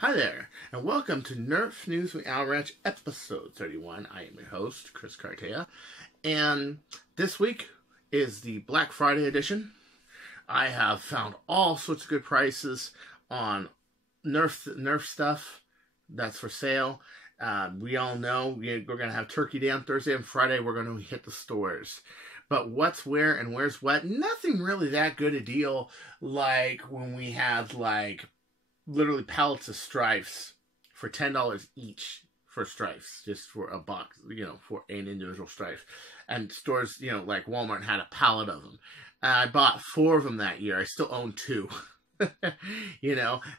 Hi there, and welcome to Nerf News with Owl Ranch, episode 31. I am your host, Chris Cartaya, and this week is the Black Friday edition. I have found all sorts of good prices on Nerf stuff that's for sale. We all know we're going to have Turkey Day on Thursday and Friday. We're going to hit the stores. But what's where and where's what? Nothing really that good a deal like when we had literally pallets of stripes for $10 each for stripes, just for a box, for an individual stripe. And stores, like Walmart had a pallet of them. I bought 4 of them that year. I still own 2. That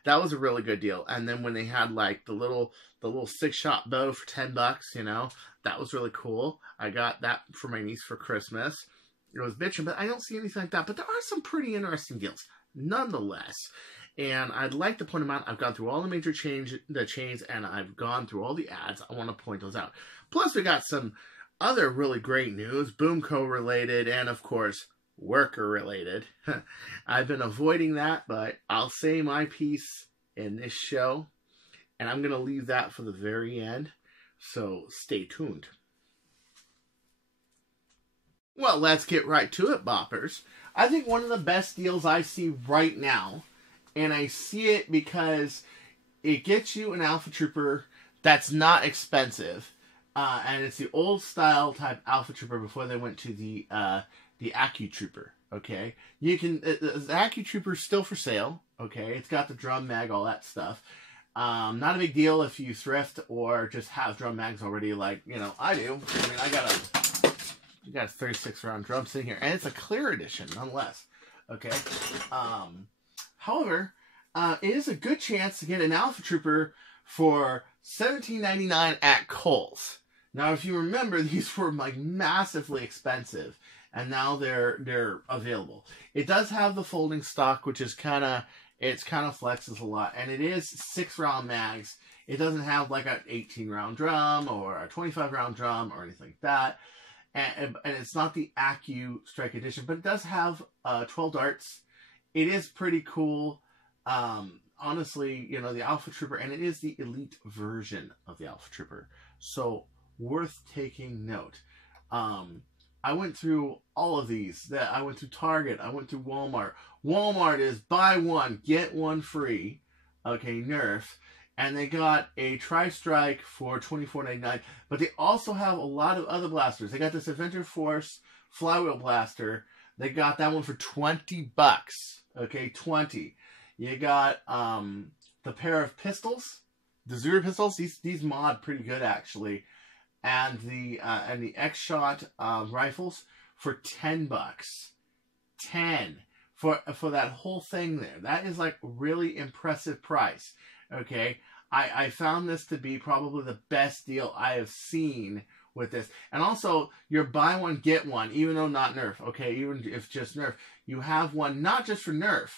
was a really good deal. And then when they had the little 6-shot bow for $10, that was really cool. I got that for my niece for Christmas. It was bitching, but I don't see anything like that. But there are some pretty interesting deals, nonetheless. And I'd like to point them out. I've gone through all the major chains, and I've gone through all the ads. I want to point those out. Plus, we got some other really great news, Boomco related, and of course, Worker related. I've been avoiding that, but I'll say my piece in this show, and I'm going to leave that for the very end. So stay tuned. Well, let's get right to it, boppers. I think one of the best deals I see right now, and I see it because it gets you an Alpha Trooper that's not expensive. And it's the old style type Alpha Trooper before they went to the Accu Trooper. Okay, the Accu Trooper is still for sale. Okay, it's got the drum mag, all that stuff. Not a big deal if you thrift or just have drum mags already, like I do. I mean, I got a 36 round drum sitting here, and it's a clear edition, nonetheless. Okay. However, it is a good chance to get an Alpha Trooper for $17.99 at Kohl's. Now, if you remember, these were massively expensive, and now they're available. It does have the folding stock, which is kind of flexes a lot, and it is 6-round mags. It doesn't have an 18-round drum or a 25-round drum or anything like that, and it's not the Accu Strike Edition, but it does have 12 darts. It is pretty cool. Honestly, the Alpha Trooper, and it is the elite version of the Alpha Trooper. So, worth taking note. I went through all of these. I went through Target. I went through Walmart. Walmart is buy one, get one free. Okay, Nerf. And they got a Tri-Strike for $24.99. But they also have a lot of other blasters. They got this Adventure Force Flywheel Blaster. They got that one for $20. Okay, 20. You got the pair of pistols, the Zero pistols. These mod pretty good actually, and the X-Shot rifles for $10. 10 for that whole thing there. That is really impressive price. Okay, I found this to be probably the best deal I have seen with this. And also, you're buy one, get one, even though not Nerf, okay? Even if just Nerf. You have one not just for Nerf,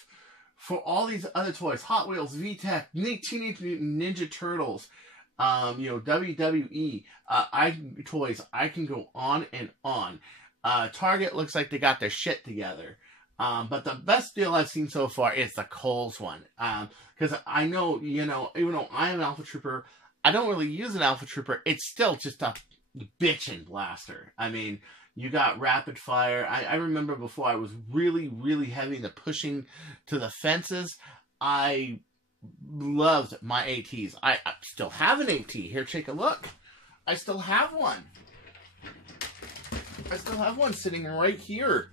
for all these other toys. Hot Wheels, VTech, Teenage Mutant Ninja Turtles, WWE, toys. I can go on and on. Target looks like they got their shit together. But the best deal I've seen so far is the Kohl's one. Because I know, even though I am an Alpha Trooper, I don't really use an Alpha Trooper. It's still just a bitchin' blaster. I mean, you got rapid fire. I remember before I was really, really heavy into pushing to the fences. I loved my ATs. I still have an AT. Here, take a look. I still have one. I still have one sitting right here.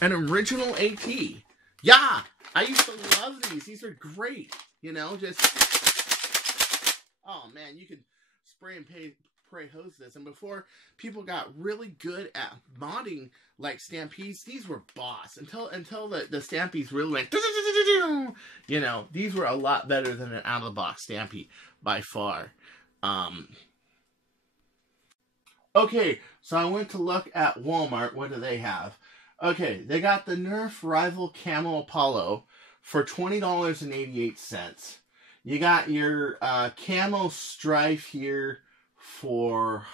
An original AT. Yeah, I used to love these. These are great. Oh man, you could spray and pray hose this. And before people got really good at modding Stampedes, these were boss. Until the Stampedes really went, these were a lot better than an out-of-the-box Stampede by far. Okay, so I went to look at Walmart. What do they have? Okay, they got the Nerf Rival Camo Apollo for $20.88. You got your Camo Strife here for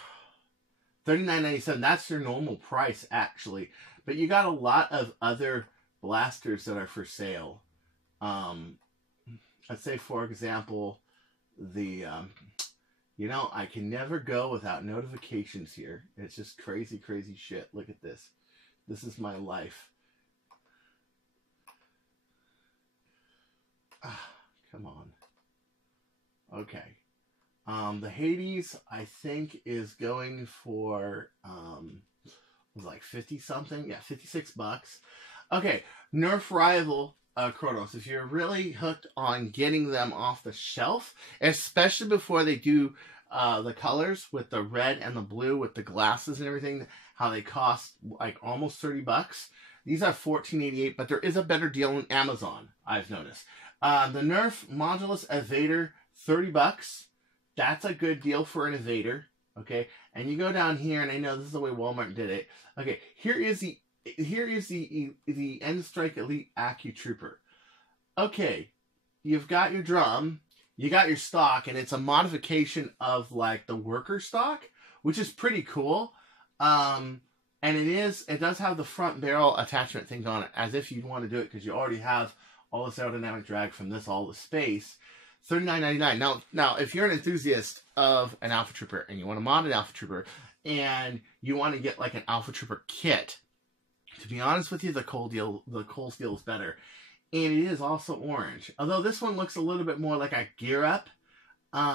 $39.97. That's their normal price, actually. But you got a lot of other blasters that are for sale. Let's say, for example, you know, I can never go without notifications here. It's just crazy, crazy shit. Look at this. This is my life. Ah, come on. Okay. The Hades, I think, is going for, was like 50 something. Yeah, $56. Okay. Nerf Rival Chronos. If you're really hooked on getting them off the shelf, especially before they do the colors with the red and the blue with the glasses and everything, how they cost like almost $30. These are $14.88, but there is a better deal on Amazon, I've noticed. The Nerf Modulus Evader, $30. That's a good deal for an Evader. Okay, and you go down here, and I know this is the way Walmart did it. Okay, here is the End Strike Elite AccuTrooper. Okay, you've got your drum, you got your stock, and it's a modification of like the Worker stock, which is pretty cool. And it does have the front barrel attachment things on it, as if you'd want to do it because you already have all this aerodynamic drag from this, all the space. $39.99. Now, if you're an enthusiast of an Alpha Trooper and you want to mod an Alpha Trooper and you want to get like an Alpha Trooper kit, to be honest with you, the Kohl's deal is better. And it is also orange. Although this one looks a little bit more like a gear up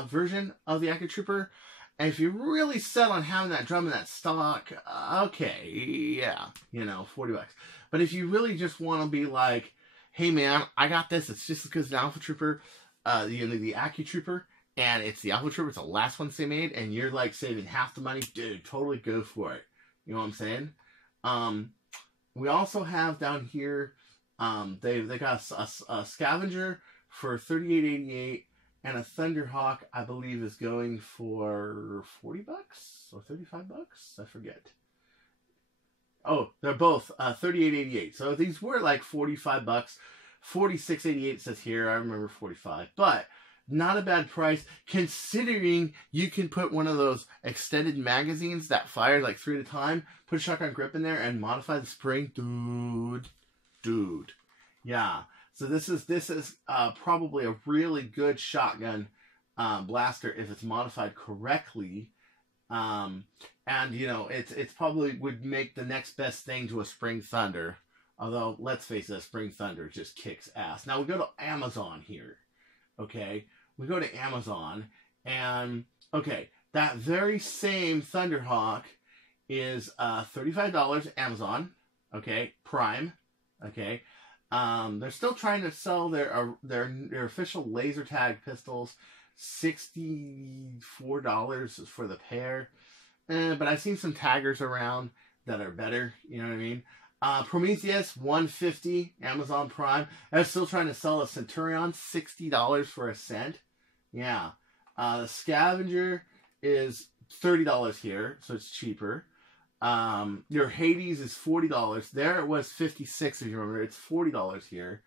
version of the AccuTrooper. And if you're really set on having that drum and that stock, okay, yeah, you know, $40. But if you really just want to be like, hey man, I got this, it's just because it's an Alpha Trooper, the AccuTrooper, and it's the Alpha Trooper, it's the last one they made, and you're like saving half the money, dude, totally go for it. You know what I'm saying? We also have down here, they got a Scavenger for $38.88, and a Thunderhawk, I believe, is going for $40 or $35. I forget. Oh, they're both $38.88. So these were like $45. $46.88 says here. I remember $45, but not a bad price considering you can put one of those extended magazines that fires like 3 at a time. Put a shotgun grip in there and modify the spring, dude. Yeah. So this is probably a really good shotgun blaster if it's modified correctly. And you know, it's probably would make the next best thing to a Spring Thunder. Although, let's face it, Spring Thunder just kicks ass. Now, we go to Amazon here, okay? We go to Amazon, and, okay, that very same Thunderhawk is $35 Amazon, okay? Prime, okay? They're still trying to sell their official laser tag pistols, $64 for the pair. But I've seen some taggers around that are better, you know what I mean? Prometheus, $150, Amazon Prime. They're still trying to sell a Centurion, $60 for a cent. Yeah. The Scavenger is $30 here, so it's cheaper. Your Hades is $40. There it was $56 if you remember. It's $40 here.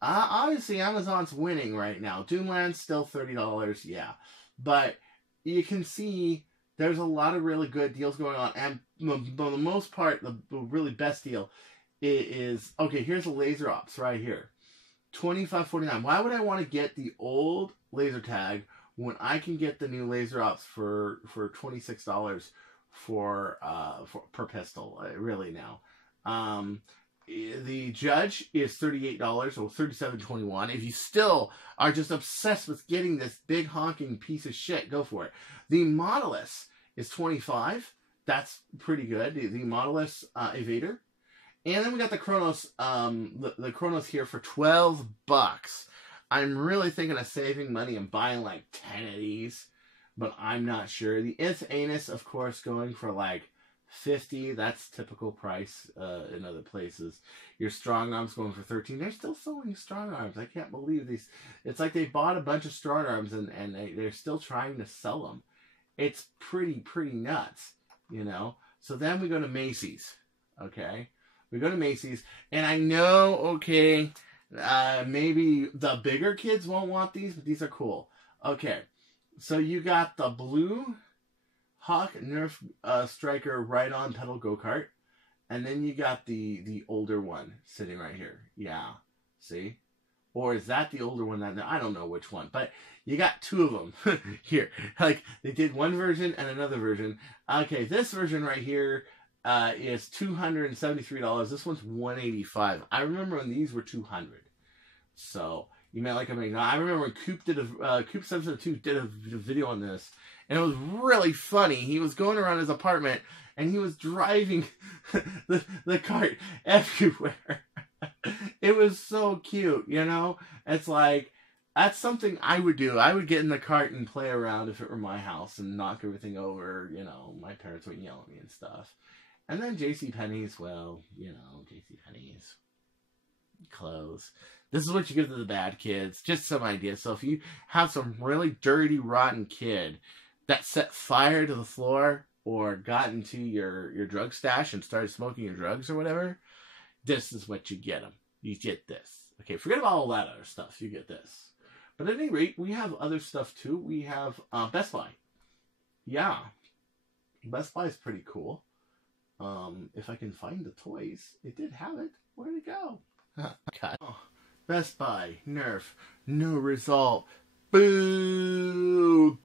Obviously, Amazon's winning right now. Doomland's still $30, yeah. But you can see there's a lot of really good deals going on. And for the most part, the really best deal is, okay, here's a Laser Ops right here. $25.49. Why would I want to get the old laser tag when I can get the new Laser Ops for $26 for per pistol? Really now. The Judge is $38 or $37.21. If you still are just obsessed with getting this big honking piece of shit, go for it. The Modulus is $25. That's pretty good. The Modulus Evader. And then we got the Chronos, the Chronos here for $12. I'm really thinking of saving money and buying like 10 of these, but I'm not sure. The Ith Anus, of course, going for like $50. That's typical price in other places. Your Strong Arms going for $13. They're still selling Strong Arms. I can't believe these. It's like they bought a bunch of Strong Arms and they're still trying to sell them. It's pretty nuts, you know. So then we go to Macy's. Okay, we go to Macy's, and I know, okay, maybe the bigger kids won't want these, but these are cool. Okay, so you got the Blue Hawk Nerf Striker Ride-On Pedal Go-Kart. And then you got the older one sitting right here. Yeah. See? Or is that the older one? I don't know which one. But you got two of them here. Like, they did one version and another version. Okay, this version right here is $273. This one's $185. I remember when these were $200. So you may like. I mean, I remember when Coop did Coop 772 did a video on this, and it was really funny. He was going around his apartment and he was driving the cart everywhere. It was so cute, you know. It's like, that's something I would do. I would get in the cart and play around if it were my house and knock everything over. You know, my parents would yell at me and stuff. And then JCPenney's, well, you know, JCPenney's clothes. This is what you give to the bad kids. Just some ideas. So if you have some really dirty, rotten kid that set fire to the floor or got into your drug stash and started smoking your drugs or whatever, this is what you get them. You get this. Okay, forget about all that other stuff. You get this. But at any rate, we have other stuff too. We have Best Buy. Yeah. Best Buy is pretty cool. If I can find the toys, it did have it. Where'd it go? God. Oh, Best Buy, Nerf, no result. Boo!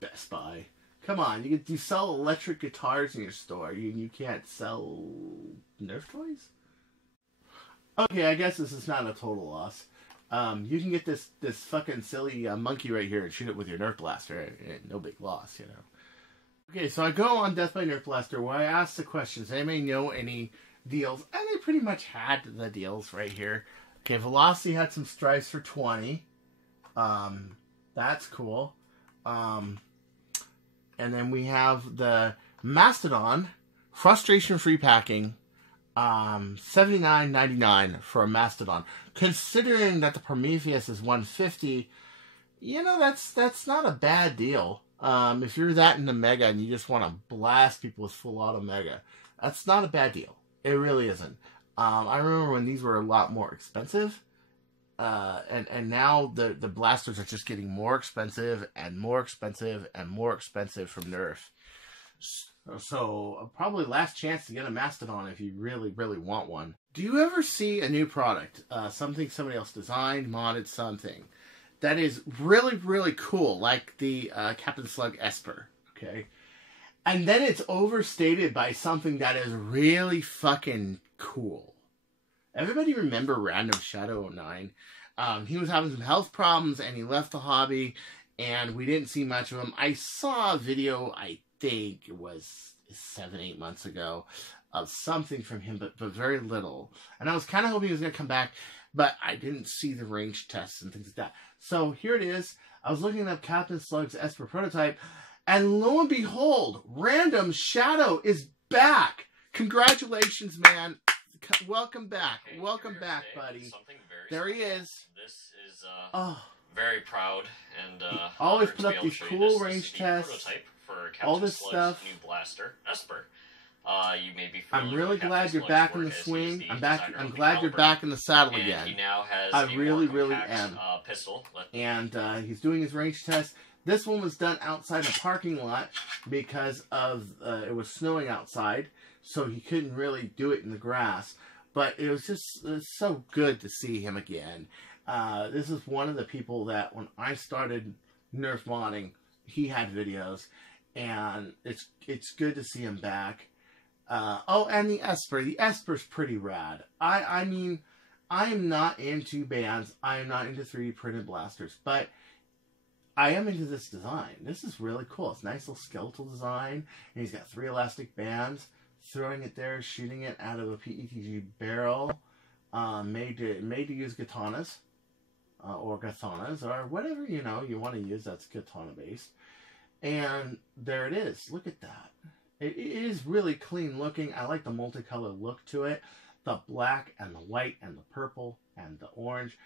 Best Buy. Come on, you sell electric guitars in your store. You can't sell Nerf toys? Okay, I guess this is not a total loss. You can get this fucking silly monkey right here and shoot it with your Nerf blaster. No big loss, you know. Okay, so I go on Death by Nerf Blaster where I ask the questions. Anybody know any deals? And they pretty much had the deals right here. Okay, Velocity had some stripes for 20. That's cool. And then we have the Mastodon frustration-free packing. $79.99 for a Mastodon. Considering that the Prometheus is $150, you know, that's not a bad deal. If you're that into Mega and you just want to blast people with full auto Mega, that's not a bad deal. It really isn't. I remember when these were a lot more expensive, and now the blasters are just getting more expensive and more expensive and more expensive from Nerf. So probably last chance to get a Mastodon if you really, really want one. Do you ever see a new product, something somebody else designed, modded, something that is really, really cool, like the Captain Slug Esper, okay? And then it's overstated by something that is really fucking cool. Everybody remember Random Shadow 09? He was having some health problems and he left the hobby and we didn't see much of him. I saw a video, I think it was 7-8 months ago, of something from him, but very little. And I was kind of hoping he was going to come back, but I didn't see the range tests and things like that. So here it is. I was looking up Captain Slug's Esper prototype, and lo and behold, Random Shadow is back. Congratulations, man. Welcome back. Welcome back, buddy. There he is. This is very proud and always put up these cool range tests. For all this Slug's stuff. New blaster, Esper. You may be I'm familiar really with glad you're Slug's back in work the as swing. he's I'm the back. designer I'm of the glad you're caliber. back in the saddle And again. he now has I a really, more really compact, am. Pistol. And he's doing his range test. This one was done outside the parking lot because of it was snowing outside, so he couldn't really do it in the grass. But it was just so good to see him again. This is one of the people that when I started Nerf modding, he had videos, and it's good to see him back. Oh, and the Esper. The Esper's pretty rad. I mean, I am not into bands. I am not into 3D printed blasters, but I am into this design. This is really cool. It's a nice little skeletal design, and he's got 3 elastic bands. Throwing it there, shooting it out of a PETG barrel, made to use katanas, or whatever you want to use that's katana based. And there it is. Look at that. It is really clean looking. I like the multicolored look to it. The black and the white and the purple and the orange.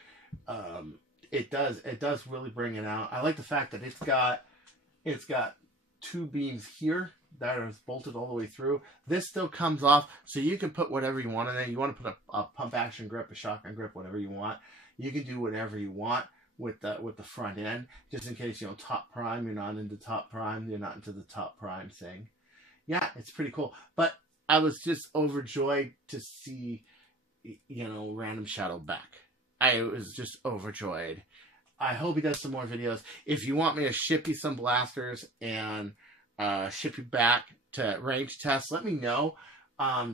It does really bring it out. I like the fact that it's got 2 beams here that are bolted all the way through. This still comes off, so you can put whatever you want in there. You want to put a pump action grip, a shotgun grip, whatever you want. You can do whatever you want with the front end, just in case, top prime, you're not into top prime, you're not into the top prime thing. Yeah, it's pretty cool. But I was just overjoyed to see, Random Shadow back. I was just overjoyed. I hope he does some more videos. If you want me to ship you some blasters and ship you back to range tests, let me know.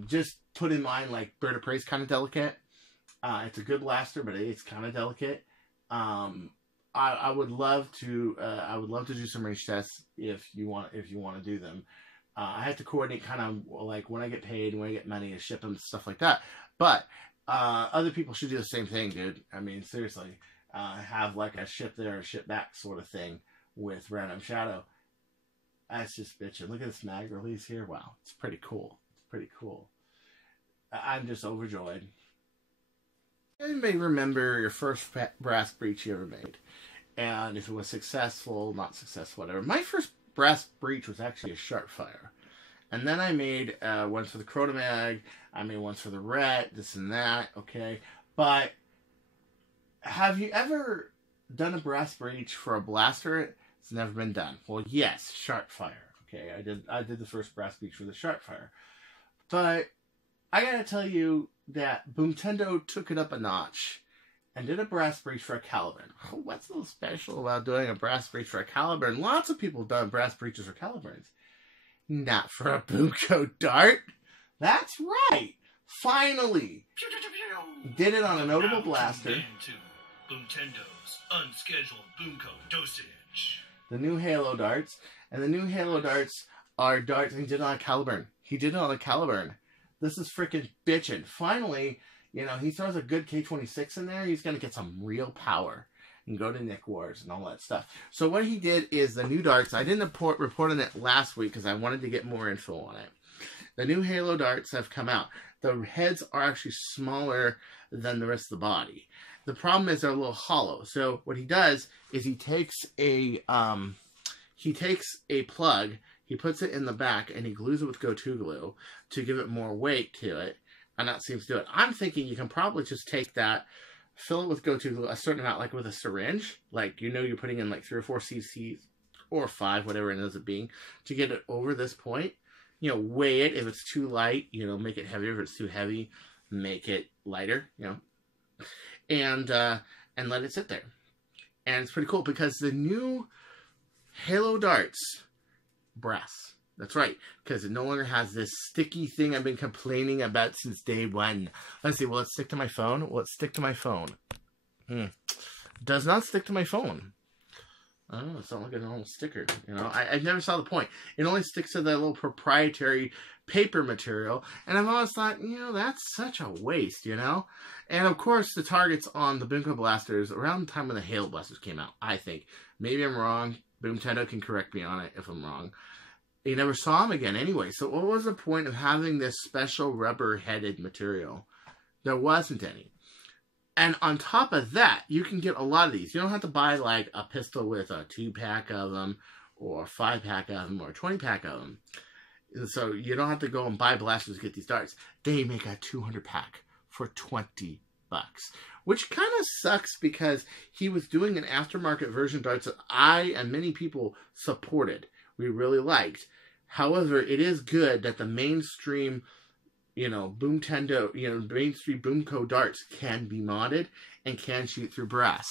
Just put in mind, like, Bird of Prey is kind of delicate. It's a good blaster, but it's kind of delicate. I would love to do some range tests if you want to do them. I have to coordinate kind of like when I get paid and when I get money to ship them, stuff like that. But other people should do the same thing, dude. I mean, seriously, have like a ship there, ship back sort of thing with Random Shadow. That's just bitching. Look at this mag release here. Wow, it's pretty cool. It's pretty cool. I'm just overjoyed. You may remember your first brass breach you ever made. And if it was successful, not successful, whatever. My first brass breach was actually a Sharpfire. And then I made ones for the Chronomag. I made ones for the Ret, this and that, okay? But have you ever done a brass breach for a blaster? It's never been done. Well, yes, Sharpfire. Okay, I did the first brass breach for the Sharpfire. But I gotta tell you that Boomtendo took it up a notch and did a brass breach for a Caliburn. What's so special about doing a brass breach for a Caliburn? Lots of people have done brass breaches for Caliburns. Not for a Boomco dart. That's right. Finally. Did it on a notable blaster. Boomtendo's unscheduled Boomco dosage. The new Halo darts. And the new Halo darts are darts. And he did it on a Caliburn. He did it on a Caliburn. This is freaking bitchin'. Finally, you know, he throws a good K26 in there. He's going to get some real power and go to Nick Wars and all that stuff. So what he did is the new darts. I didn't report on it last week because I wanted to get more info on it. The new Halo darts have come out. The heads are actually smaller than the rest of the body. The problem is they're a little hollow. So what he does is he takes a plug, he puts it in the back, and he glues it with Go-To glue to give it more weight to it. And that seems to do it. I'm thinking you can probably just take that, fill it with Go-To glue, a certain amount, like with a syringe. Like, you know, you're putting in like 3 or 4 cc's or 5, whatever it ends up being, to get it over this point. You know, weigh it. If it's too light, you know, make it heavier. If it's too heavy, make it lighter, you know. And let it sit there. And it's pretty cool because the new Halo darts, brass. That's right, because it no longer has this sticky thing I've been complaining about since day one. Let's see, will it stick to my phone? Will it stick to my phone? Does not stick to my phone. Oh, it's not like a normal sticker. You know, I never saw the point. It only sticks to the little proprietary paper material. And I've always thought, you know, that's such a waste, you know? And of course, the targets on the Boomco blasters around the time when the Halo blasters came out, I think. Maybe I'm wrong. Boomtendo can correct me on it if I'm wrong. You never saw him again anyway. So what was the point of having this special rubber-headed material? There wasn't any. And on top of that, you can get a lot of these. You don't have to buy like a pistol with a 2-pack of them or a 5-pack of them or a 20-pack of them. So you don't have to go and buy blasters to get these darts. They make a 200-pack for $20. Which kind of sucks because he was doing an aftermarket version of darts that I and many people supported. We really liked. However, it is good that the mainstream, you know, Boomtendo, you know, mainstream Boomco darts can be modded and can shoot through brass.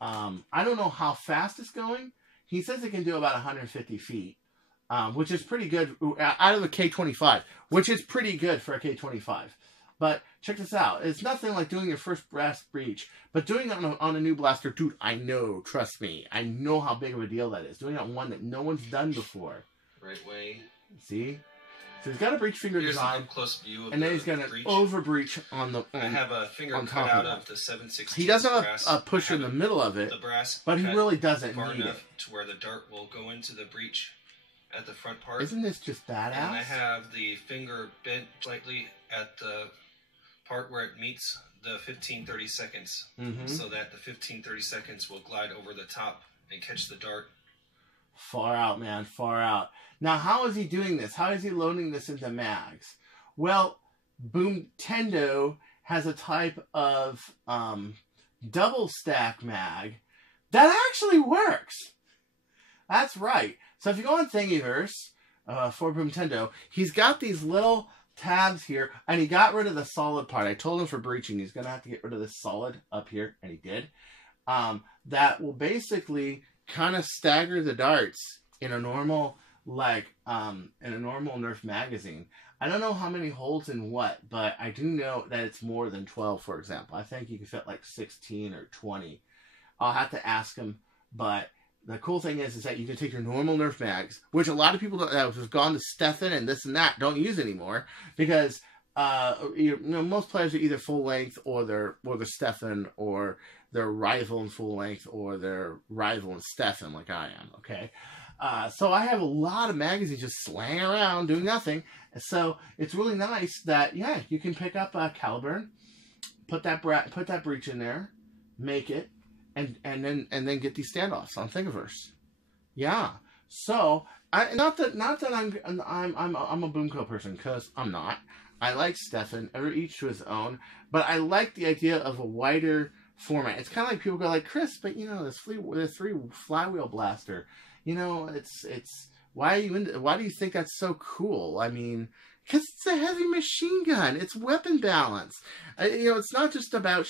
I don't know how fast it's going. He says it can do about 150 feet, which is pretty good out of a K25, which is pretty good for a K25. But check this out. It's nothing like doing your first brass breach, but doing it on a new blaster, dude, I know, trust me. I know how big of a deal that is. Doing it on one that no one's done before. Right way. See? So he's got a breach finger design. A close view of and then he's going to over breach on the I have a finger cut out of the 7/16. He doesn't have a pusher in the middle of it, the brass but he really doesn't far need enough it. to where the dart will go into the breach at the front part. Isn't this just badass? And I have the finger bent slightly at the part where it meets the 15-30 seconds, so that the 15-30 seconds will glide over the top and catch the dart. Far out, man, far out. Now, how is he doing this? How is he loading this into mags? Well, Boomtendo has a type of double stack mag that actually works. That's right. So if you go on Thingiverse for Boomtendo, he's got these little tabs here, and he got rid of the solid part. I told him for breaching, he's going to have to get rid of this solid up here, and he did. That will basically kind of stagger the darts in a normal, like, in a normal Nerf magazine. I don't know how many holds in what, but I do know that it's more than 12, for example. I think you can fit like 16 or 20. I'll have to ask him, but the cool thing is that you can take your normal Nerf mags, which a lot of people that have gone to Stefan and this and that don't use anymore, because most players are either full length or they're Stefan, or they're rival in full length, or they're rival in Stefan, like I am. Okay, so I have a lot of magazines just slaying around doing nothing. So it's really nice that you can pick up a Caliburn, put that breach in there, make it. And then get these standoffs on Thingiverse. Yeah. So not that I'm a Boomco person, because I'm not. I like Stefan, each to his own, but I like the idea of a wider format. It's kind of like people go like, Chris, but this three flywheel blaster, it's why do you think that's so cool? I mean, because it's a heavy machine gun. It's weapon balance. It's not just about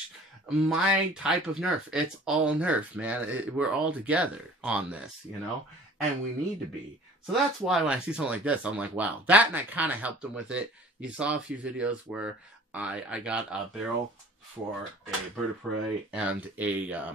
my type of Nerf. It's all Nerf, man. We're all together on this, and we need to be. So that's why when I see something like this, I'm like, wow. That, and I kind of helped him with it. You saw a few videos where I got a barrel for a bird of prey and a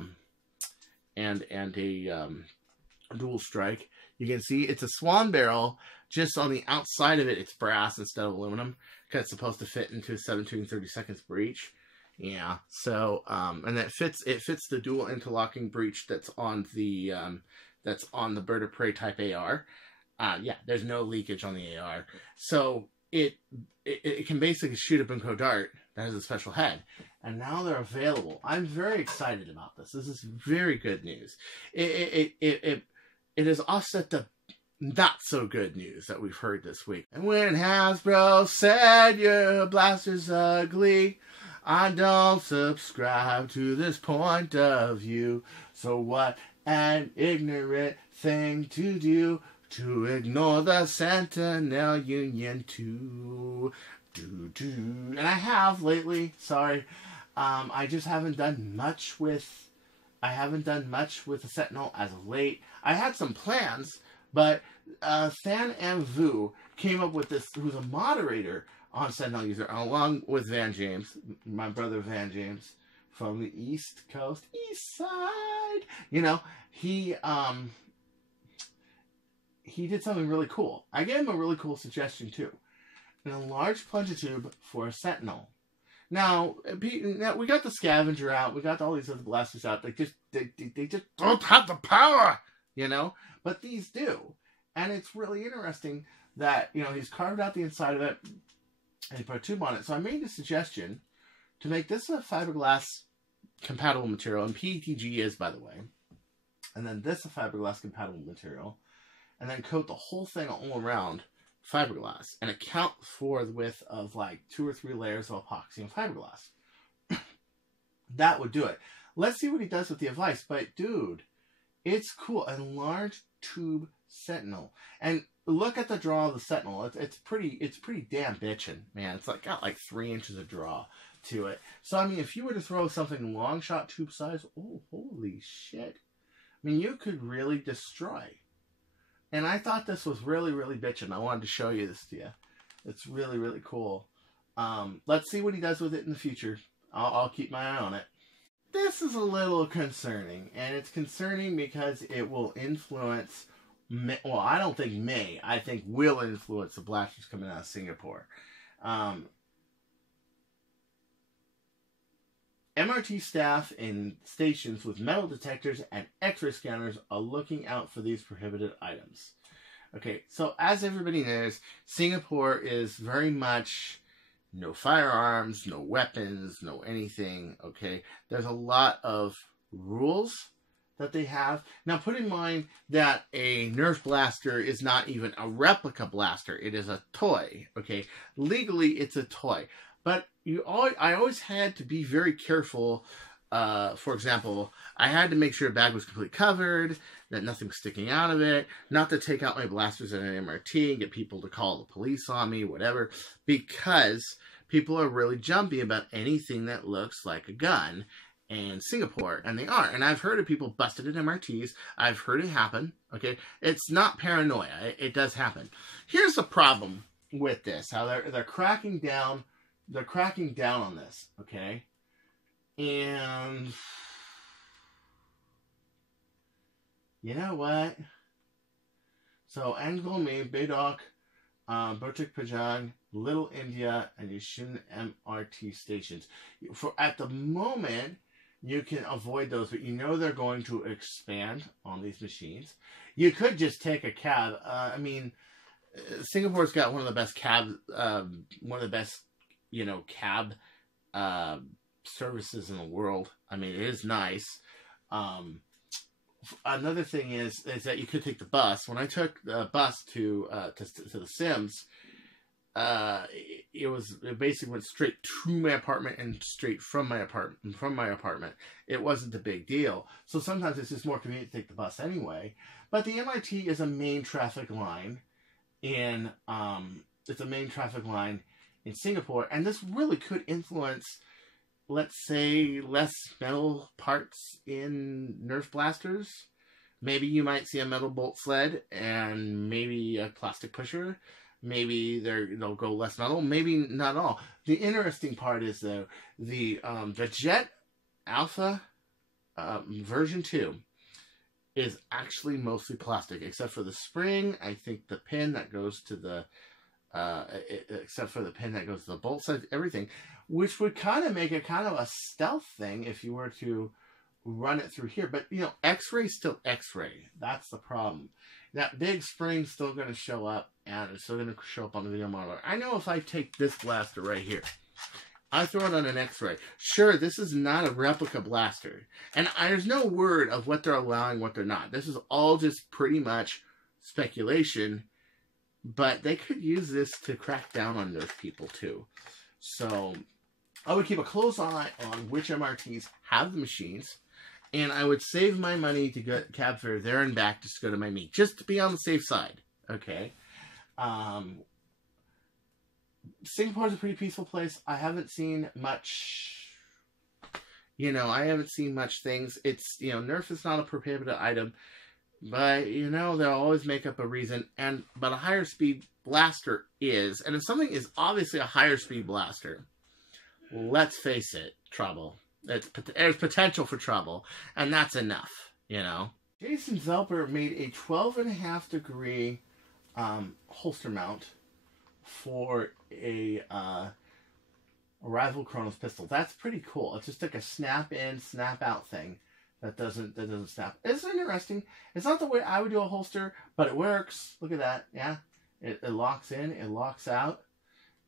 dual strike. You can see it's a swan barrel. Just on the outside of it, it's brass instead of aluminum, because it's supposed to fit into a 17-30 seconds breach. Yeah. So and it fits the dual interlocking breach that's on the bird of prey type AR. There's no leakage on the AR, so it can basically shoot a Boomco dart that has a special head, and now they're available. I'm very excited about this. This is very good news. It has offset the not so good news that we've heard this week. And when Hasbro said your blaster's ugly, I don't subscribe to this point of view. So what an ignorant thing to do, to ignore the Sentinel Union too. And I have lately, sorry. I just haven't done much with the Sentinel as of late. I had some plans, but Than and Vu came up with this, who's a moderator on Sentinel User, along with Van James, my brother Van James, from the East Coast, East Side. He did something really cool. I gave him a really cool suggestion too. An enlarged plunger tube for a Sentinel. Now we got the Scavenger out, we got all these other blasters out. They just don't have the power, but these do. And it's really interesting that, he's carved out the inside of it and he put a tube on it. So I made the suggestion to make this a fiberglass compatible material, and PETG is, by the way. And then this a fiberglass compatible material. And then coat the whole thing all around fiberglass and account for the width of like 2 or 3 layers of epoxy and fiberglass. That would do it. Let's see what he does with the advice. But dude, it's cool. A large tube Sentinel. And look at the draw of the Sentinel. It's pretty damn bitchin', man. It's got like 3 inches of draw to it. So I mean, if you were to throw something long shot tube size, oh holy shit. I mean, you could really destroy. And I thought this was really, really bitchin'. I wanted to show you this to you. It's really, really cool. Let's see what he does with it in the future. I'll keep my eye on it. This is a little concerning. And it's concerning because it will influence... Well, I don't think may. I think will influence the blasters coming out of Singapore. MRT staff in stations with metal detectors and X-ray scanners are looking out for these prohibited items. Okay, so as everybody knows, Singapore is very much no firearms, no weapons, no anything. Okay, there's a lot of rules that they have. Now, put in mind that a Nerf blaster is not even a replica blaster. It is a toy. Okay, legally, it's a toy. But I always had to be very careful for example, I had to make sure a bag was completely covered, that nothing was sticking out of it, not to take out my blasters at an MRT and get people to call the police on me, whatever, because people are really jumpy about anything that looks like a gun in Singapore, and they are. And I've heard of people busted at MRTs. I've heard it happen, okay? It's not paranoia. It does happen. Here's the problem with this, how they're cracking down. They're cracking down on this, okay? And you know what? So Angulme, Bedok, Botik Pajang, Little India, and Yishun MRT stations. For at the moment, you can avoid those, but you know they're going to expand on these machines. You could just take a cab. I mean, Singapore's got one of the best cab, cab services in the world. I mean, it is nice. Another thing is that you could take the bus. When I took the bus to the Sims, it basically went straight to my apartment and straight from my apartment. It wasn't a big deal. So sometimes it's just more convenient to take the bus anyway. But the MRT is a main traffic line in Singapore, and this really could influence, let's say, less metal parts in Nerf blasters. Maybe you might see a metal bolt sled and maybe a plastic pusher. Maybe they'll go less metal. Maybe not all. The interesting part is, though, the Jet Alpha version 2 is actually mostly plastic, except for the spring. I think the pin that goes to the bolt side, everything, which would kind of make it kind of a stealth thing if you were to run it through here. But, X-ray still X-ray. That's the problem. That big spring's still going to show up, and it's still going to show up on the video modeler. I know if I take this blaster right here, I throw it on an X-ray. Sure, this is not a replica blaster. And there's no word of what they're allowing, what they're not. This is all just pretty much speculation. But they could use this to crack down on those people, too. So I would keep a close eye on which MRTs have the machines. And I would save my money to get cab fare there and back just to go to my meet. Just to be on the safe side. Okay. Singapore's a pretty peaceful place. I haven't seen much. I haven't seen much things. It's, Nerf is not a prohibited item. But, they'll always make up a reason. But a higher speed blaster is. And if something is obviously a higher speed blaster, let's face it, trouble. There's potential for trouble. And that's enough, Jason Zelper made a 12.5 degree holster mount for a rival Chronos pistol. That's pretty cool. It's just like a snap in, snap out thing. That doesn't snap. It's interesting. It's not the way I would do a holster, but it works. Look at that. Yeah. It locks in. It locks out.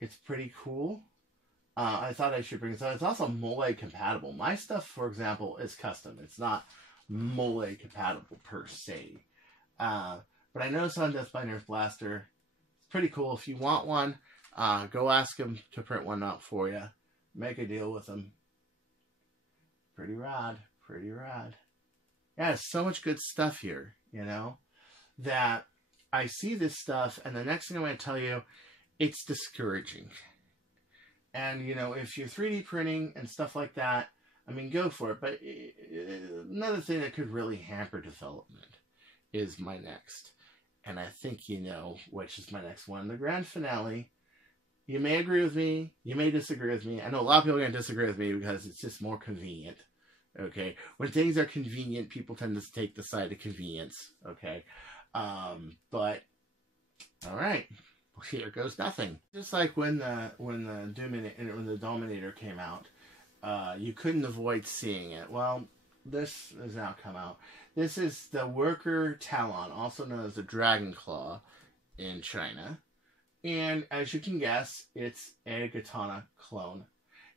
It's pretty cool. I thought I should bring this up. It's also Mole compatible. My stuff, for example, is custom. It's not Mole compatible per se. But I know Sun Death by Nerf Blaster. It's pretty cool. If you want one, go ask them to print one out for you. Make a deal with them. Pretty rad. Pretty rad. Yeah, there's so much good stuff here, that I see this stuff, and the next thing I'm going to tell you, it's discouraging. And, if you're 3D printing and stuff like that, I mean, go for it. But another thing that could really hamper development is my next. And I think which is my next one. The grand finale. You may agree with me. You may disagree with me. I know a lot of people are going to disagree with me because it's just more convenient. Okay? When things are convenient, people tend to take the side of convenience. Okay? But, alright. Here goes nothing. Just like when the Dominator came out, you couldn't avoid seeing it. Well, this has now come out. This is the Worker Talon, also known as the Dragon Claw in China. And as you can guess, it's a Katana clone.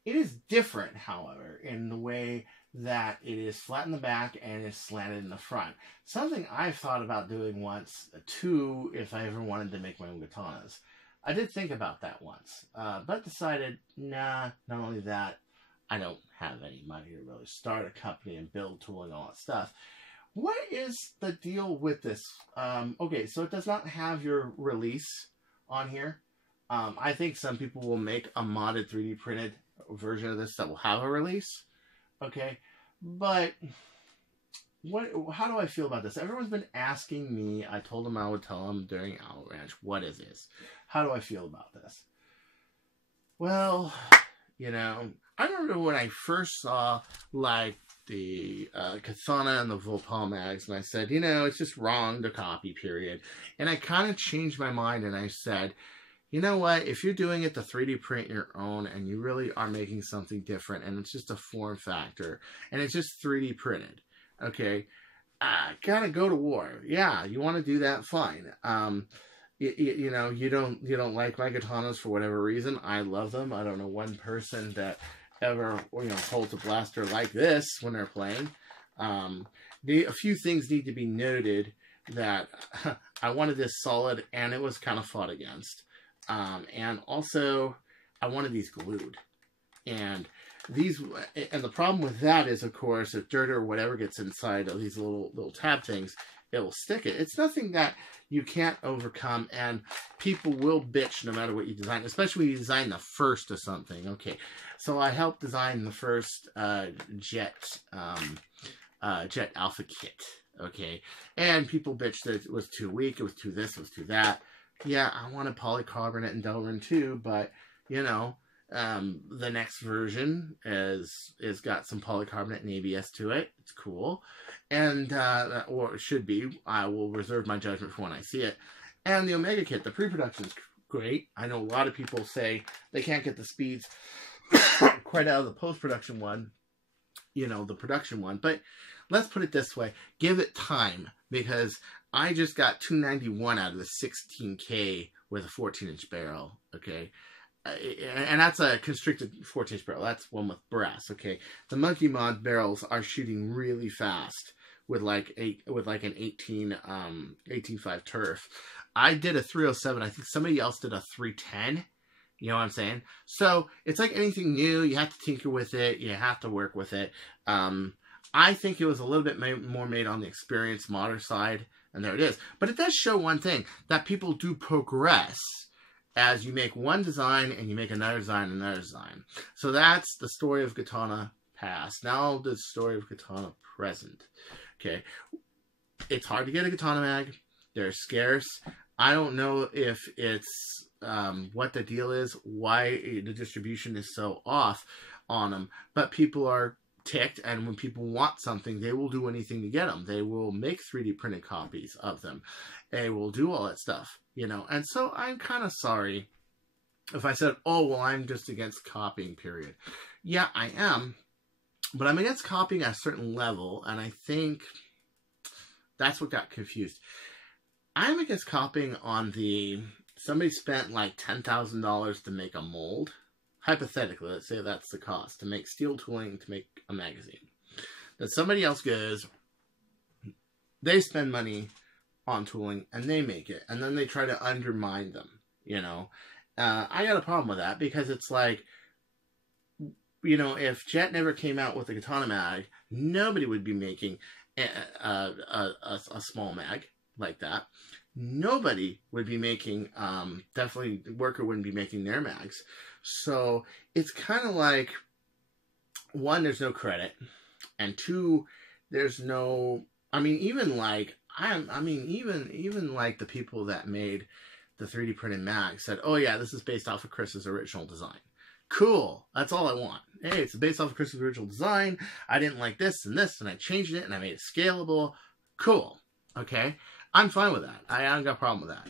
It is different, however, in the way that it is flat in the back and is slanted in the front. Something I've thought about doing once, too, if I ever wanted to make my own katanas. I did think about that once, but decided, nah, not only that, I don't have any money to really start a company and build tooling and all that stuff. What is the deal with this? Okay, so it does not have your release on here. I think some people will make a modded 3D printed version of this that will have a release. Okay, but how do I feel about this? Everyone's been asking me. I told them I would tell them during Owl Ranch, what is this? How do I feel about this? Well, you know, I remember when I first saw, like, the Katana and the Volpal mags, and I said, you know, it's just wrong to copy, period. And I kind of changed my mind, and I said, you know what, if you're doing it to 3D print your own, and you really are making something different, and it's just a form factor, and it's just 3D printed, okay, gotta go to war. Yeah, you want to do that, fine. You know, you don't like my katanas for whatever reason. I love them. I don't know one person that ever, you know, holds a blaster like this when they're playing. A few things need to be noted that I wanted this solid, and it was kind of fought against. And also, I wanted these glued. And the problem with that is, of course, if dirt or whatever gets inside of these little tab things, it will stick it. It's nothing that you can't overcome, and people will bitch no matter what you design, especially when you design the first of something. Okay, so I helped design the first Jet Alpha kit. Okay, and people bitched that it was too weak, it was too this, it was too that. Yeah, I wanted polycarbonate and Delrin too, but you know, the next version is got some polycarbonate and ABS to it. It's cool, and or it should be. I will reserve my judgment for when I see it. And the Omega kit, the pre-production is great. I know a lot of people say they can't get the speeds quite out of the post-production one, you know, the production one. But let's put it this way: give it time, because I just got 291 out of the 16K with a 14-inch barrel. Okay. And that's a constricted 14-inch barrel. That's one with brass. Okay, the Monkey Mod barrels are shooting really fast with like an 18.5 turf. I did a 307. I think somebody else did a 310. You know what I'm saying? So it's like anything new. You have to tinker with it. You have to work with it. I think it was a little bit more made on the experienced modder side, and there it is. But it does show one thing, that people do progress as you make one design and you make another design. So that's the story of Katana past. Now the story of Katana present. Okay, it's hard to get a Katana mag. They're scarce. I don't know if it's what the deal is, why the distribution is so off on them, but people are ticked, and when people want something, they will do anything to get them. They will make 3D printed copies of them. They will do all that stuff, you know. And so I'm kind of sorry if I said, oh, well, I'm just against copying, period. Yeah, I am, but I'm against copying at a certain level, and I think that's what got confused. I'm against copying on somebody spent like $10,000 to make a mold. Hypothetically, let's say that's the cost, to make steel tooling to make a magazine. Then somebody else goes, they spend money on tooling, and they make it, and then they try to undermine them, you know. I got a problem with that, because it's like, you know, if Jet never came out with a Katana mag, nobody would be making a small mag like that. Nobody would be making, definitely Worker wouldn't be making their mags. So it's kind of like, one, there's no credit, and two, there's no, I mean, even like, even like the people that made the 3D printed mag said, oh yeah, this is based off of Chris's original design. Cool. That's all I want. Hey, it's based off of Chris's original design. I didn't like this, and I changed it, and I made it scalable. Cool. Okay. I'm fine with that. I haven't got a problem with that.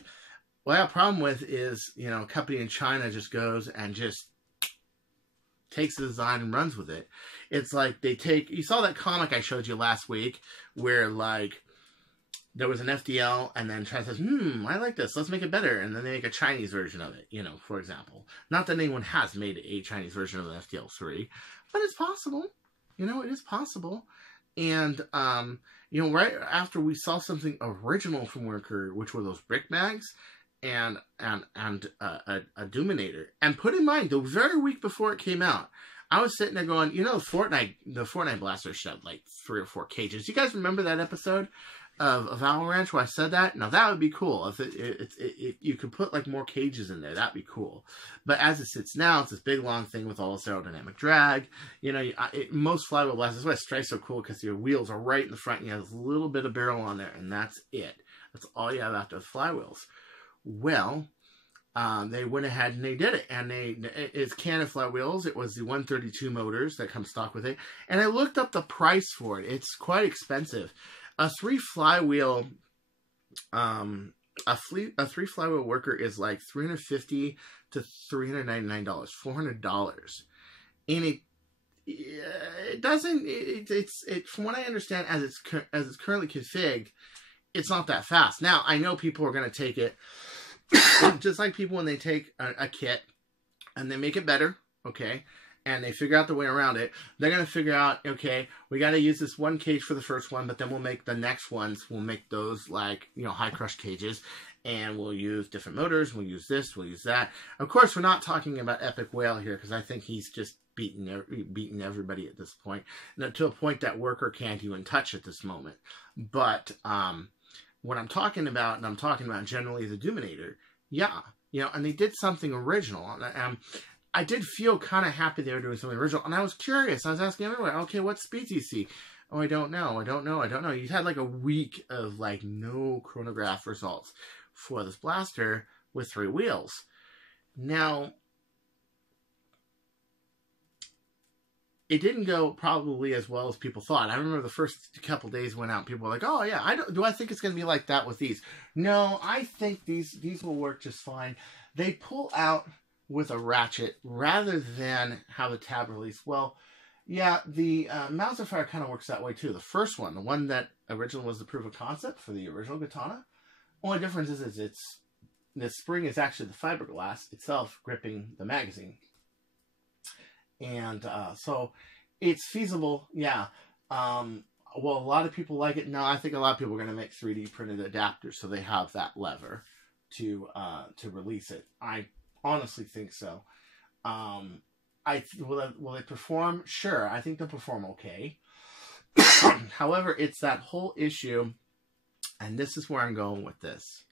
What I have a problem with is, you know, a company in China just goes and just takes the design and runs with it. It's like you saw that comic I showed you last week where, like, there was an FDL, and then China says, I like this, let's make it better. And then they make a Chinese version of it, you know, for example. Not that anyone has made a Chinese version of the FDL3, but it's possible. You know, it is possible. And, you know, right after we saw something original from Worker, which were those brick mags, and a Doominator. And put in mind, the very week before it came out, I was sitting there going, you know, the Fortnite blaster shed like 3 or 4 cages. You guys remember that episode of Owl Ranch where I said that? Now that would be cool if you could put like more cages in there. That'd be cool. But as it sits now, it's this big long thing with all this aerodynamic drag. You know, most flywheel blasters, that's why Strike's so cool, because your wheels are right in the front and you have this little bit of barrel on there, and that's it. That's all you have after the flywheels. Well, they went ahead and they did it, and it's Canon flywheels. It was the 132 motors that come stock with it, and I looked up the price for it. It's quite expensive. A 3 flywheel, a 3 flywheel worker is like $350 to $399, $400, and it doesn't. It's from what I understand, as it's currently configured, it's not that fast. Now I know people are going to take it, just like people when they take a kit and they make it better, okay, and they figure out the way around it. They're going to figure out, okay, we got to use this one cage for the first one, but then we'll make the next ones, we'll make those like, you know, high crush cages, and we'll use different motors, we'll use this, we'll use that. Of course, we're not talking about Epic Whale here, because I think he's just beating everybody at this point, to a point that Worker can't even touch at this moment. But what I'm talking about, and I'm talking about generally the Dominator, yeah, you know, and they did something original. I did feel kind of happy they were doing something original, and I was curious. I was asking everyone, okay, what speeds do you see? Oh, I don't know. You had like a week of like no chronograph results for this blaster with 3 wheels. Now, it didn't go probably as well as people thought. I remember the first couple days went out, people were like, oh yeah, do I think it's going to be like that with these? No, I think these will work just fine. They pull out with a ratchet rather than have a tab release. Well, yeah, the Mauser Fire kind of works that way too. The first one, the one that originally was the proof of concept for the original Katana, only difference is the spring is actually the fiberglass itself gripping the magazine. And so it's feasible, yeah. Well, a lot of people like it. No, I think a lot of people are going to make 3D printed adapters so they have that lever to release it. I honestly think so. Will they perform? Sure, I think they'll perform okay. However, it's that whole issue, and this is where I'm going with this.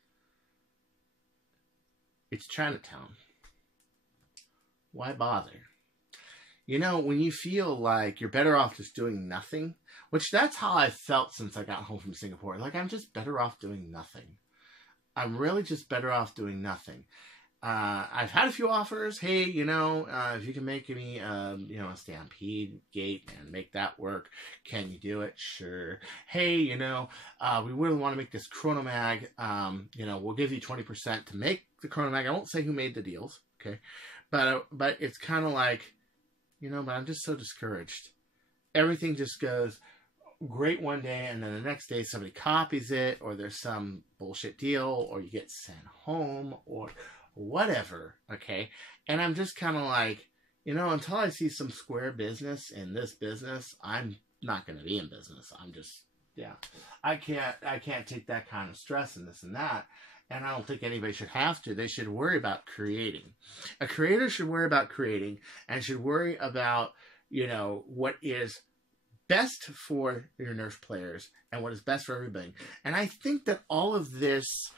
It's Chinatown. Why bother? You know, when you feel like you're better off just doing nothing, which that's how I felt since I got home from Singapore. Like, I'm just better off doing nothing. I'm really just better off doing nothing. I've had a few offers. Hey, you know, if you can make me, you know, a Stampede gate and make that work, can you do it? Sure. Hey, you know, we really want to make this Chronomag. You know, we'll give you 20% to make the Chronomag. I won't say who made the deals, okay? But it's kind of like, you know, but I'm just so discouraged. Everything just goes great one day, and then the next day somebody copies it, or there's some bullshit deal, or you get sent home, or whatever, okay? And I'm just kind of like, you know, until I see some square business in this business, I'm not going to be in business. I'm just, yeah. I can't take that kind of stress and this and that. And I don't think anybody should have to. They should worry about creating. A creator should worry about creating and should worry about, you know, what is best for your Nerf players and what is best for everybody. And I think that all of this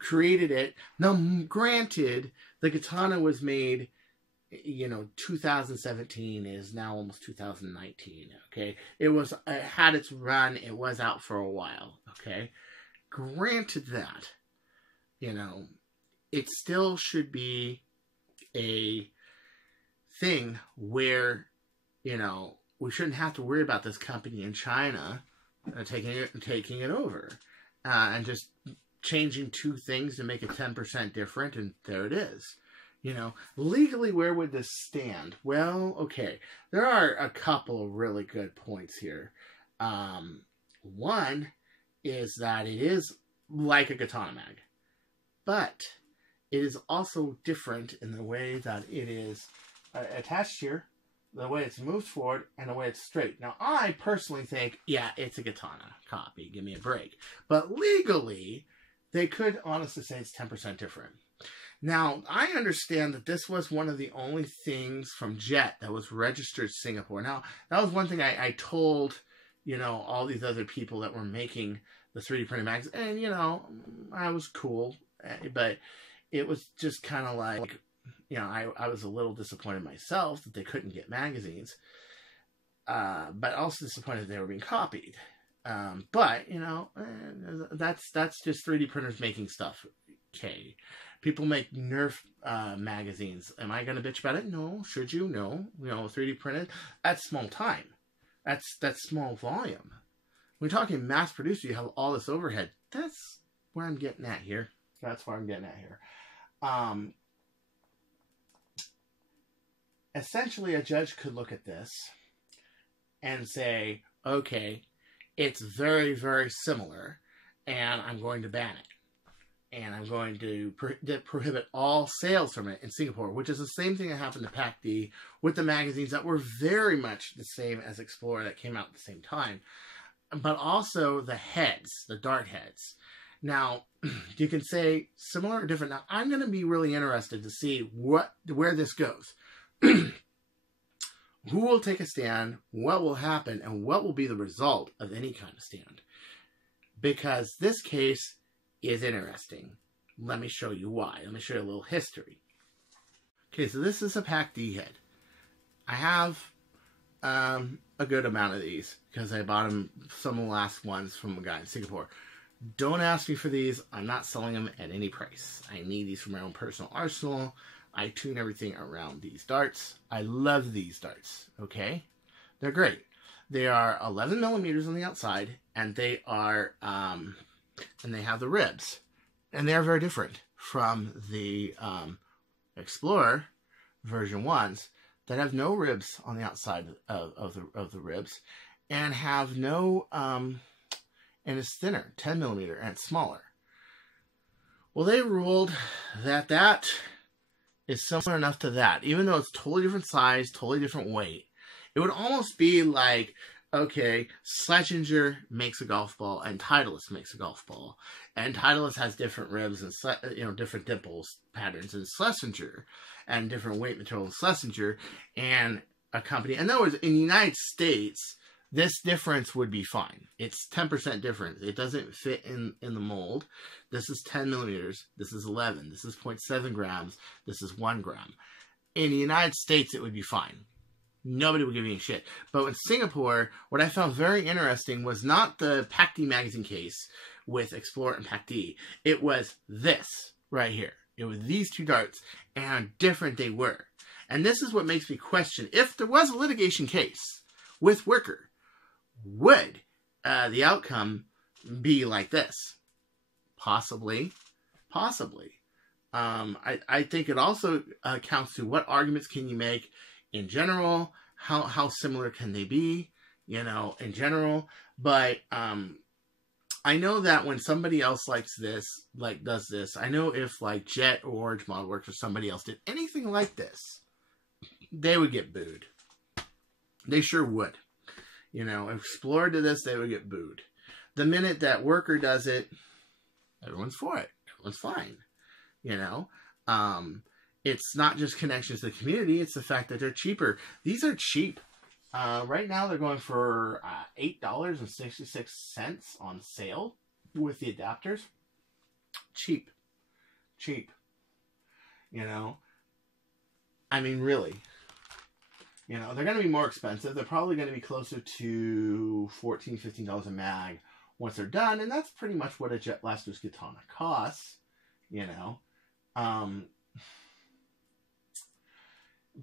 created it. Now, granted, the Katana was made, you know, 2017 is now almost 2019, okay? It had its run. It was out for a while, okay? Granted that, you know, it still should be a thing where, you know, we shouldn't have to worry about this company in China taking it over and just changing 2 things to make it 10% different, and there it is. You know, legally, where would this stand? Well, okay, there are a couple of really good points here. One is that it is like a Katana mag, but it is also different in the way that it is attached here, the way it's moved forward, and the way it's straight. Now, I personally think, yeah, it's a Katana copy. Give me a break. But legally, they could honestly say it's 10% different. Now, I understand that this was one of the only things from Jet that was registered Singapore. Now, that was one thing I told, all these other people that were making the 3D printed magazines. And, I was cool. But it was just kind of like, I was a little disappointed myself that they couldn't get magazines. But also disappointed they were being copied. But, that's just 3D printers making stuff. Okay. People make Nerf magazines. Am I going to bitch about it? No. Should you? No. 3D printed. That's small time. That's small volume. When you're talking mass produced, you have all this overhead. That's where I'm getting at here. Essentially, a judge could look at this and say, okay, it's very, very similar, and I'm going to ban it. And I'm going to prohibit all sales from it in Singapore, which is the same thing that happened to Pac-D with the magazines that were very much the same as Explorer that came out at the same time. But also the heads, the dart heads. Now, you can say similar or different. Now, I'm going to be really interested to see where this goes. Who will take a stand, what will happen, and what will be the result of any kind of stand. Because this case is interesting. Let me show you why. Let me show you a little history. Okay, so this is a Pac-D head. I have a good amount of these because I bought them, some of the last ones from a guy in Singapore. Don't ask me for these. I'm not selling them at any price. I need these for my own personal arsenal. I tune everything around these darts. I love these darts, okay? They're great. They are 11 millimeters on the outside, and they are, and they have the ribs. And they are very different from the Explorer version 1s that have no ribs on the outside of the ribs, and have no, and it's thinner, 10 millimeter, and it's smaller. Well, they ruled that is similar enough to that, even though it's totally different size, totally different weight. It would almost be like, okay, Schlesinger makes a golf ball and Titleist makes a golf ball, and Titleist has different ribs and different dimple patterns in Schlesinger, and different weight material in Schlesinger, and a company. In other words, in the United States, this difference would be fine. It's 10% difference. It doesn't fit in the mold. This is 10 millimeters. This is 11. This is 0.7 grams. This is 1 gram. In the United States, it would be fine. Nobody would give me a shit. But in Singapore, what I found very interesting was not the Pac-D magazine case with Explorer and Pac-D. It was this right here. It was these two darts, and how different they were. And this is what makes me question, if there was a litigation case with Worker, would the outcome be like this? Possibly. I think it also counts to what arguments can you make in general, how similar can they be, in general. But I know that when somebody else does this, I know if like Jet or Orange Mod Works or somebody else did anything like this, they would get booed. They sure would. If Explorer did this, they would get booed. The minute that Worker does it, everyone's for it. Everyone's fine. It's not just connections to the community. It's the fact that they're cheaper. These are cheap. Right now, they're going for $8.66 on sale with the adapters. Cheap. I mean, really. They're going to be more expensive. They're probably going to be closer to $14, $15 a mag once they're done. And that's pretty much what a Jet Blaster's Katana costs.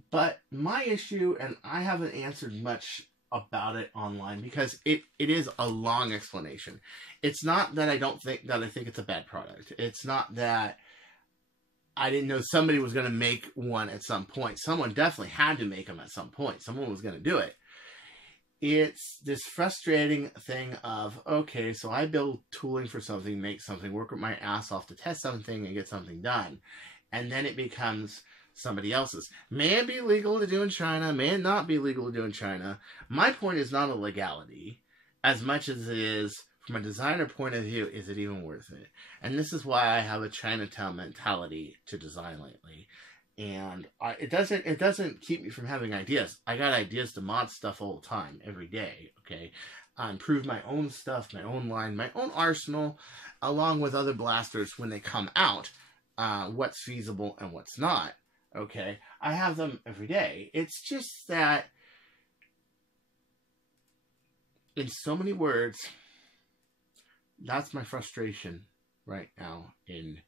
But my issue, and I haven't answered much about it online because it is a long explanation. It's not that I think it's a bad product. It's not that I didn't know somebody was going to make one at some point. Someone definitely had to make them at some point. Someone was going to do it. It's this frustrating thing of, okay, so I build tooling for something, make something, work with my ass off to test something and get something done. And then it becomes somebody else's. May it be legal to do in China, may it not be legal to do in China. My point is not a legality as much as it is, from a designer point of view, is it even worth it? And this is why I have a Chinatown mentality to design lately. And it doesn't keep me from having ideas. I got ideas to mod stuff all the time, every day, okay? Improve my own stuff, my own line, my own arsenal, along with other blasters when they come out, what's feasible and what's not, okay? I have them every day. It's just that, in so many words, that's my frustration right now in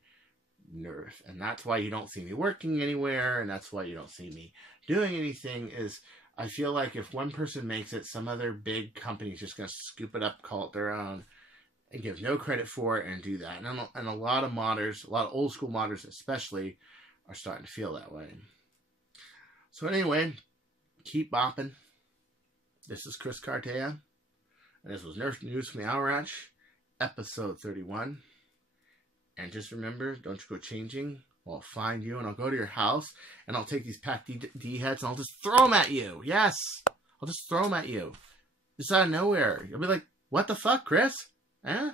Nerf. And that's why you don't see me working anywhere, and that's why you don't see me doing anything, is I feel like if one person makes it, some other big company is just going to scoop it up, call it their own, and give no credit for it and do that. And a lot of modders, a lot of old school modders especially, are starting to feel that way. So anyway, keep bopping. This is Chris Cartaya, and this was Nerf News from the Owl Ranch, episode 31. And just remember, don't you go changing, or I'll find you, and I'll go to your house, and I'll take these pack D heads, and I'll just throw them at you. Yes! I'll just throw them at you. Just out of nowhere. You'll be like, what the fuck, Chris? Huh?